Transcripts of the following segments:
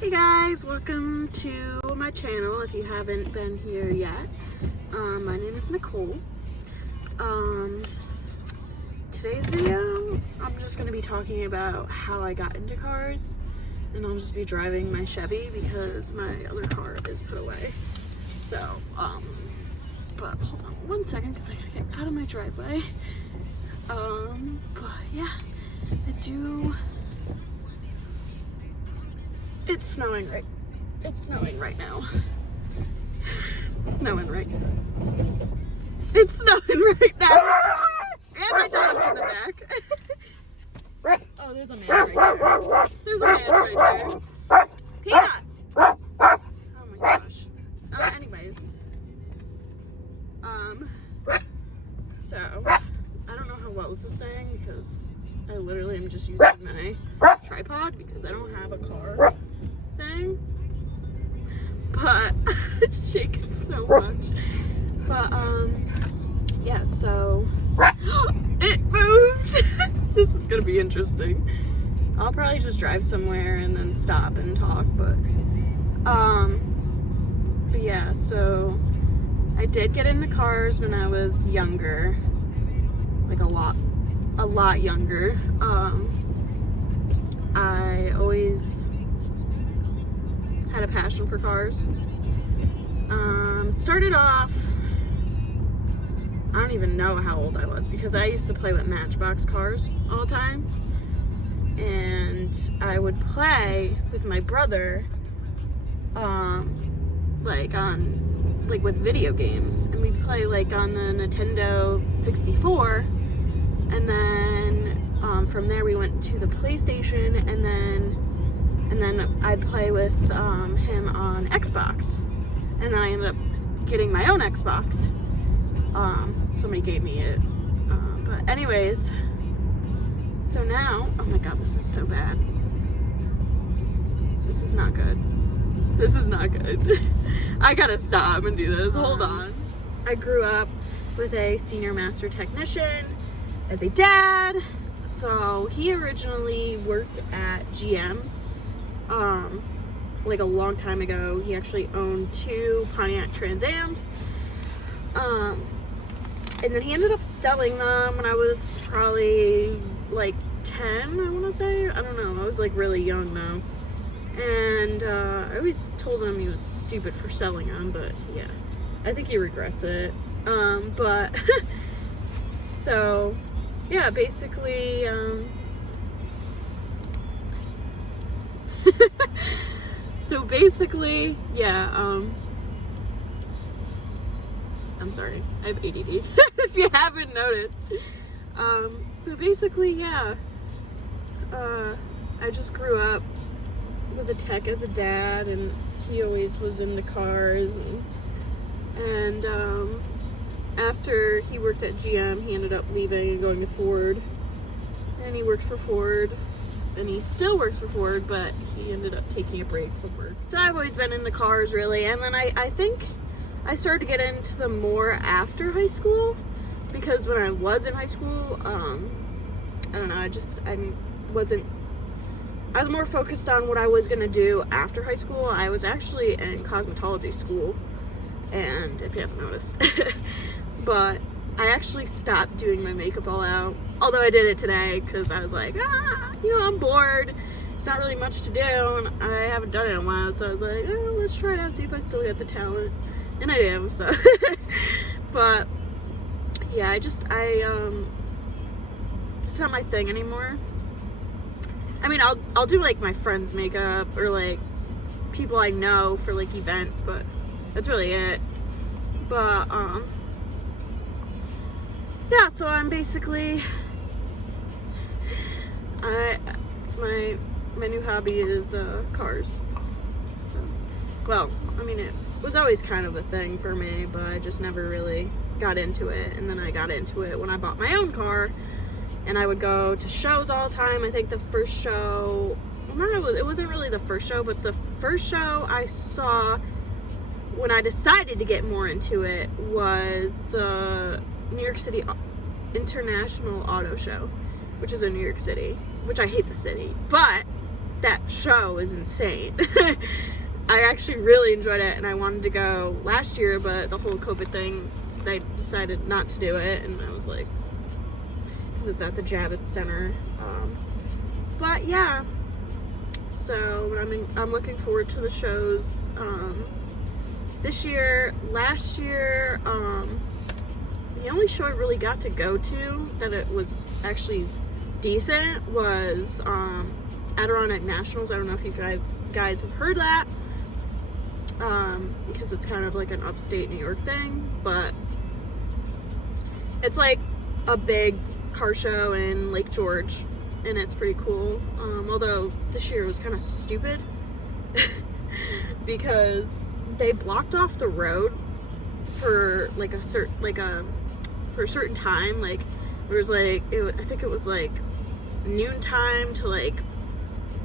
Hey guys, welcome to my channel if you haven't been here yet. My name is Nicole. Today's video, I'm just going to be talking about how I got into cars, and I'll just be driving my Chevy because my other car is put away. So, but hold on one second because I gotta get out of my driveway. But yeah, it's snowing right now. It's snowing right now. And my dog's in the back. Oh, there's a man right there. Peanut! Oh my gosh. Anyways. So, I don't know how well this is staying because I literally am just using my tripod because I don't have a car thing. But it's shaking so much. But yeah, so it moved. This is gonna be interesting. I'll probably just drive somewhere and then stop and talk, but yeah, so I did get into cars when I was younger, like a lot younger. I always had a passion for cars. Started off, I don't even know how old I was because I used to play with Matchbox cars all the time, and I would play with my brother like with video games, and we'd play like on the Nintendo 64, and then from there we went to the PlayStation, and then I'd play with him on Xbox, and then I ended up getting my own Xbox. Somebody gave me it, but anyways, so now, oh my god, this is so bad. This is not good. I gotta stop and do this. Hold on. I grew up with a senior master technician as a dad. So he originally worked at GM. Like a long time ago. He actually owned 2 Pontiac Trans Ams. And then he ended up selling them when I was probably like 10, I want to say. I don't know. I was like really young though. And I always told him he was stupid for selling them, but yeah, I think he regrets it. But so yeah, basically, yeah, I'm sorry, I have ADD, if you haven't noticed. But basically, yeah, I just grew up with a tech as a dad, and he always was into cars, and after he worked at GM, he ended up leaving and going to Ford, and he worked for Ford, and he still works for Ford, but he ended up taking a break from work. So I've always been into cars, really, and then I think I started to get into them more after high school, because when I was in high school, I don't know, I was more focused on what I was going to do after high school. I was actually in cosmetology school, and if you haven't noticed, but I actually stopped doing my makeup all out, although I did it today because I was like, I'm bored, it's not really much to do, and I haven't done it in a while, so I was like, let's try it out, see if I still get the talent, and I do, so, but, yeah, it's not my thing anymore. I mean, I'll do like my friends' makeup or like people I know for like events, but that's really it. But yeah, so I'm basically it's my new hobby is cars. So, well, I mean, it was always kind of a thing for me, but I just never really got into it, and then I got into it when I bought my own car. And I would go to shows all the time. I think the first show, it wasn't really the first show, but the first show I saw when I decided to get more into it was the New York City International Auto Show, which is in New York City, which I hate the city, but that show is insane. I actually really enjoyed it, and I wanted to go last year, but the whole COVID thing, I decided not to do it, and I was like, because it's at the Javits Center. But yeah, so I'm looking forward to the shows this year. Last year, the only show I really got to go to that it was actually decent was Adirondack Nationals. I don't know if you guys have heard that, because it's kind of like an upstate New York thing, but it's like a big car show in Lake George, and it's pretty cool. Although this year was kind of stupid because they blocked off the road for like a certain time. Like it was like I think it was like noon time to like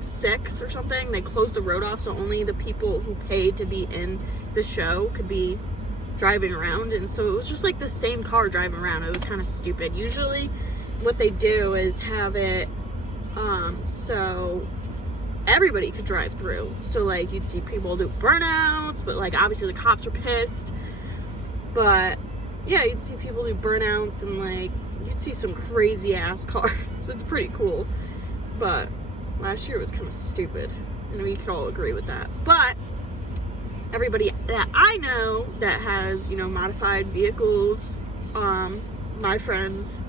6 or something. They closed the road off, so only the people who paid to be in the show could be driving around, and so it was just like the same car driving around. It was kind of stupid. Usually what they do is have it so everybody could drive through, so like you'd see people do burnouts, but like obviously the cops were pissed, but yeah, you'd see people do burnouts, and like you'd see some crazy ass cars. So it's pretty cool. But last year was kind of stupid, and we could all agree with that. But everybody that I know that has, you know, modified vehicles, my friends,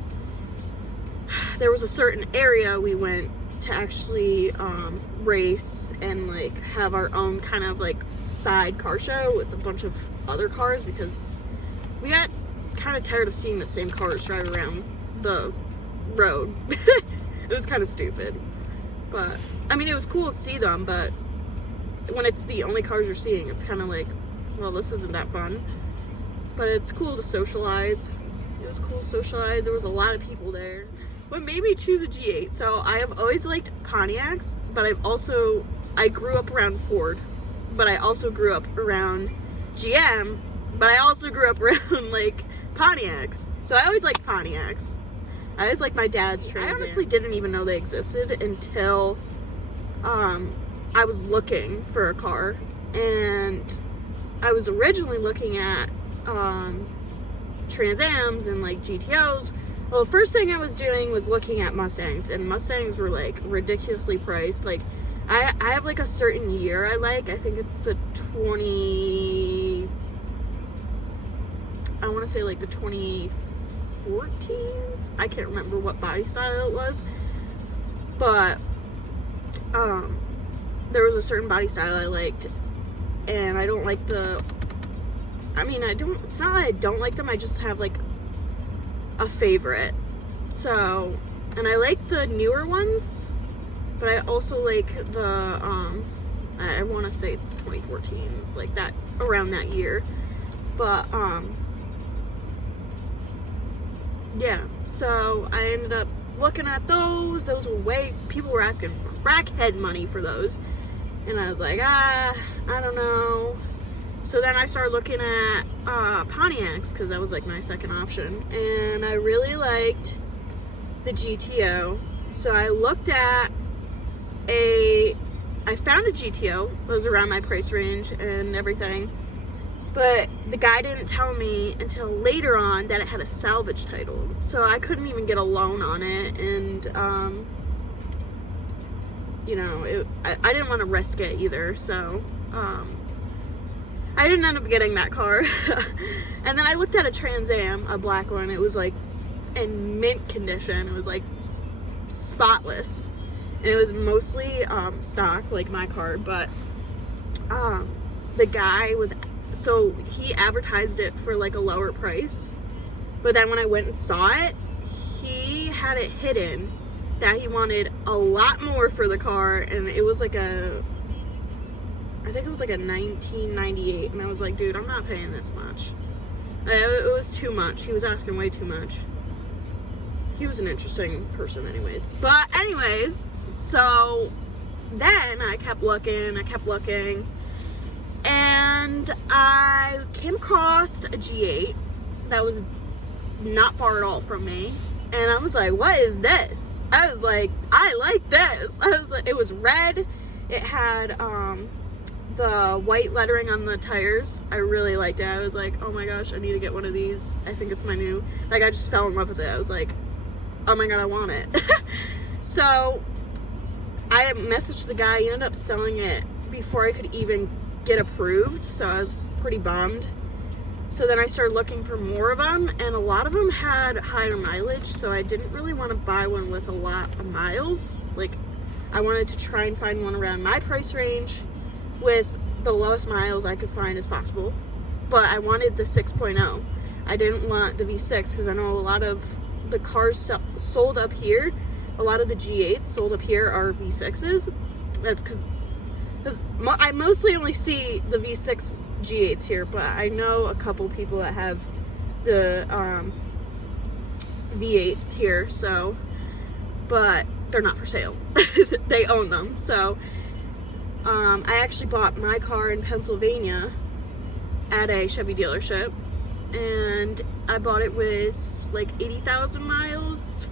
there was a certain area we went to actually race and like have our own kind of like side car show with a bunch of other cars, because we got kind of tired of seeing the same cars drive around the road. It was kind of stupid, but I mean, it was cool to see them, but when it's the only cars you're seeing, it's kind of like, well, this isn't that fun. But it's cool to socialize. It was cool to socialize. There was a lot of people there. What made me choose a G8? So I have always liked Pontiacs, but I grew up around Ford, but I also grew up around GM, but I also grew up around like Pontiacs. So I always liked Pontiacs. I always liked my dad's Trans Am. I honestly didn't even know they existed until I was looking for a car, and I was originally looking at Trans Ams and like GTOs. Well, the first thing I was doing was looking at Mustangs, and Mustangs were like ridiculously priced. Like I have like a certain year I like. I think it's the 20, I want to say like the 2014s. I can't remember what body style it was, but there was a certain body style I liked, and I don't like it's not that I don't like them, I just have like a favorite. So, and I like the newer ones, but I also like the I want to say it's 2014s, like that, around that year. But yeah, so I ended up looking at those. Those were people were asking crackhead money for those, and I was like, I don't know. So then I started looking at Pontiacs, because that was like my second option, and I really liked the GTO. So I looked at I found a GTO that was around my price range and everything, but the guy didn't tell me until later on that it had a salvage title, so I couldn't even get a loan on it, and you know, I didn't want to risk it either, so I didn't end up getting that car. And then I looked at a Trans Am, a black one. It was like in mint condition. It was like spotless, and it was mostly stock, like my car. But the guy he advertised it for like a lower price, but then when I went and saw it, he had it hidden that he wanted a lot more for the car, and it was like I think it was like a 1998, and I was like, dude, I'm not paying this much. It was too much. He was asking way too much. He was an interesting person anyways. But anyways, so then I kept looking, and I came across a G8 that was not far at all from me, And I was like, what is this? I was like, I like this. I was like, it was red. It had the white lettering on the tires. I really liked it. I was like, oh my gosh, I need to get one of these. I think it's my new, like, I just fell in love with it. I was like, oh my god, I want it. So I messaged the guy. He ended up selling it before I could even get approved, so I was pretty bummed. So then I started looking for more of them, and a lot of them had higher mileage, so I didn't really want to buy one with a lot of miles. Like, I wanted to try and find one around my price range with the lowest miles I could find as possible. But I wanted the 6.0. I didn't want the V6 because I know a lot of the cars sold up here, a lot of the G8s sold up here are V6s. That's because I mostly only see the V6 G8s here, but I know a couple people that have the V8s here, so, but they're not for sale. They own them. So I actually bought my car in Pennsylvania at a Chevy dealership, and I bought it with like 80,000 miles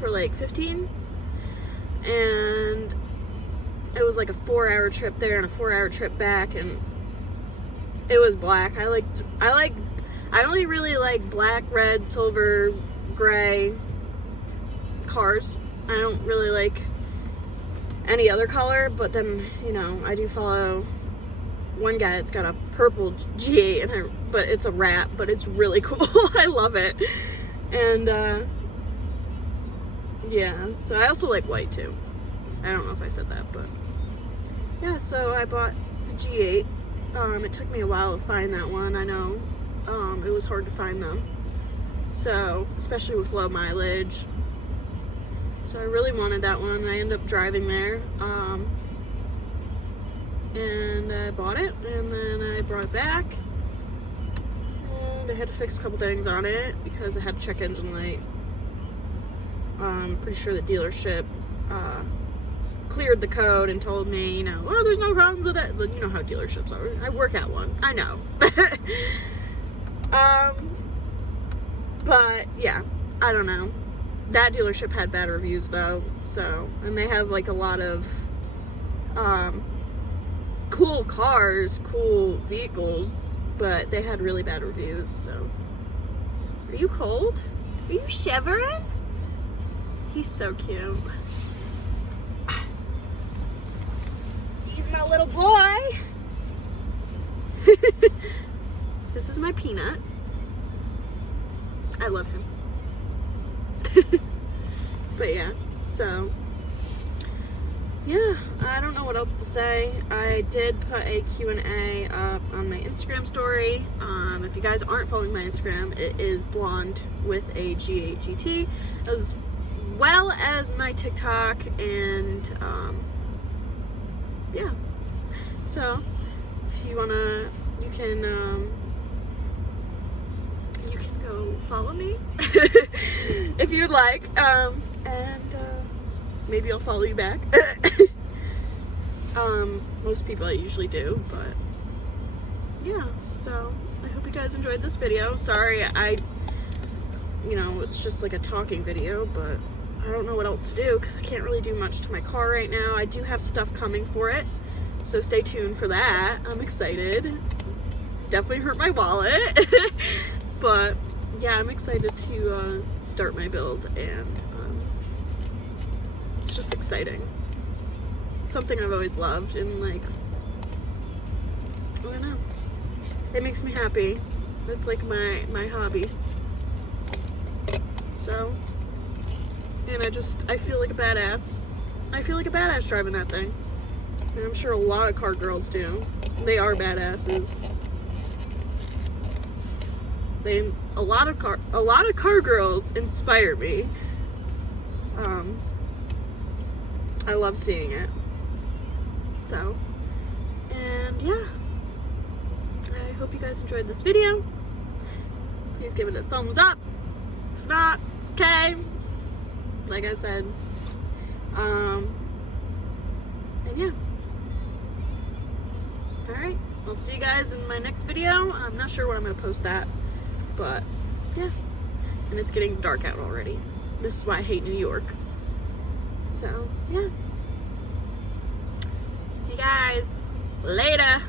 for like 15, and it was like a 4-hour trip there and a 4-hour trip back, and it was black. I only really like black, red, silver, gray cars. I don't really like any other color, but then, you know, I do follow one guy that's got a purple G8, but it's a wrap, but it's really cool. I love it. And yeah, so I also like white too. I don't know if I said that, but yeah, so I bought the G8. It took me a while to find that one. I know it was hard to find them, so especially with low mileage. So I really wanted that one. I ended up driving there, and I bought it, and then I brought it back, and I had to fix a couple things on it because I had check engine light. I'm pretty sure the dealership cleared the code and told me, you know, oh, there's no problems with it. But you know how dealerships are. I work at one. I know. But yeah, I don't know. That dealership had bad reviews though, so, and they have like a lot of cool cars, cool vehicles, but they had really bad reviews. So, are you cold? Are you shivering? He's so cute. He's my little boy. This is my Peanut. I love him. But yeah, so yeah, I don't know what else to say. I did put a Q&A up on my Instagram story. If you guys aren't following my Instagram, it is blonde with a G8 GT, as well as my TikTok, and yeah, so if you wanna, you can go follow me if you'd like, and maybe I'll follow you back. Most people I usually do, but yeah, so I hope you guys enjoyed this video. Sorry, you know, it's just like a talking video, but I don't know what else to do because I can't really do much to my car right now. I do have stuff coming for it, so stay tuned for that. I'm excited. Definitely hurt my wallet. But yeah, I'm excited to start my build, and it's just exciting. It's something I've always loved, and like, I don't know, it makes me happy. It's like my hobby. So, and I feel like a badass. I feel like a badass driving that thing. And I'm sure a lot of car girls do. They are badasses. A lot of car girls inspire me. I love seeing it. So, and yeah, I hope you guys enjoyed this video. Please give it a thumbs up. If not, it's okay. Like I said, and yeah. Alright, I'll see you guys in my next video. I'm not sure when I'm going to post that, but yeah. and it's getting dark out already. This is why I hate New York. So, yeah. See you guys later.